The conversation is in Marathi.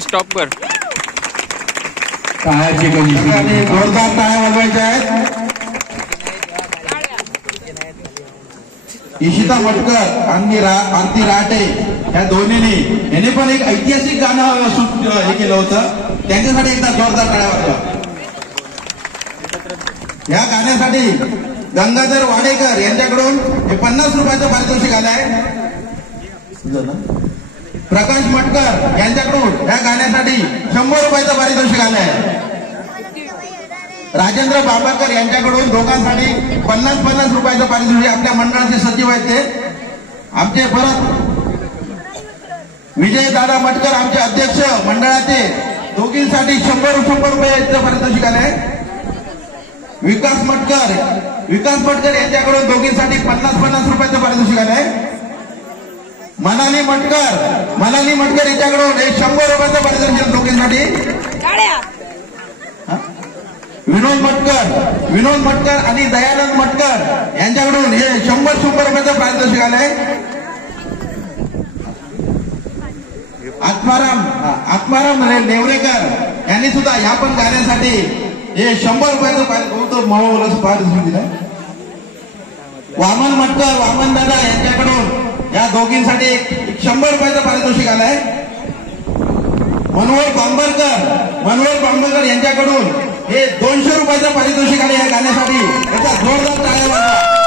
स्टॉप कर. टाळ्याची कंडिशन आणि जोरदार टाळ्या वाजवायच्या आहेत. इशिता मटकर आणि आरती राटे या दोन्हीने याने पण एक ऐतिहासिक गाणं हे केलं होतं. त्यांच्यासाठी एकदा जोरदार टाळ्या वाजवा. या गाण्यासाठी गंगाधर वाडेकर यांच्याकडून हे 50 रुपयाचं पारितोषिक आलंय. प्रकाश मटकर यांच्याकडून या गाण्यासाठी 100 रुपयाचं पारितोषिक आलंय. राजेंद्र बाबाकर यांच्याकडून दोघांसाठी 50 रुपयाचं पारितोषिक. आपल्या मंडळाचे सचिव आहेत ते आमचे. परत विजयदादा मटकर आमचे अध्यक्ष मंडळाचे, दोघींसाठी 100 रुपयाचं पारितोषिक आलंय. विकास मटकर यांच्याकडून दोघींसाठी 50 रुपयाचं पारितोषिक आलंय. मनाली मटकर यांच्याकडून 100 रुपयाचं पारितोषिक दोघींसाठी. विनोद मटकर आणि दयानंद मटकर यांच्याकडून हे 100 रुपयाचं पारितोषिक आलंय. आत्माराम नेवरेकर यांनी सुद्धा या पण गाण्यासाठी हे 100 रुपयाचं पारितोषिक दिलं. वामन दादा यांच्याकडून या दोघींसाठी 100 रुपयाचं पारितोषिक आलंय. मनोहर बांबरकर यांच्याकडून हे 200 रुपयाचं पारितोषिक आले या गाण्यासाठी. याचा जोरदार टाळ्या वाजवा.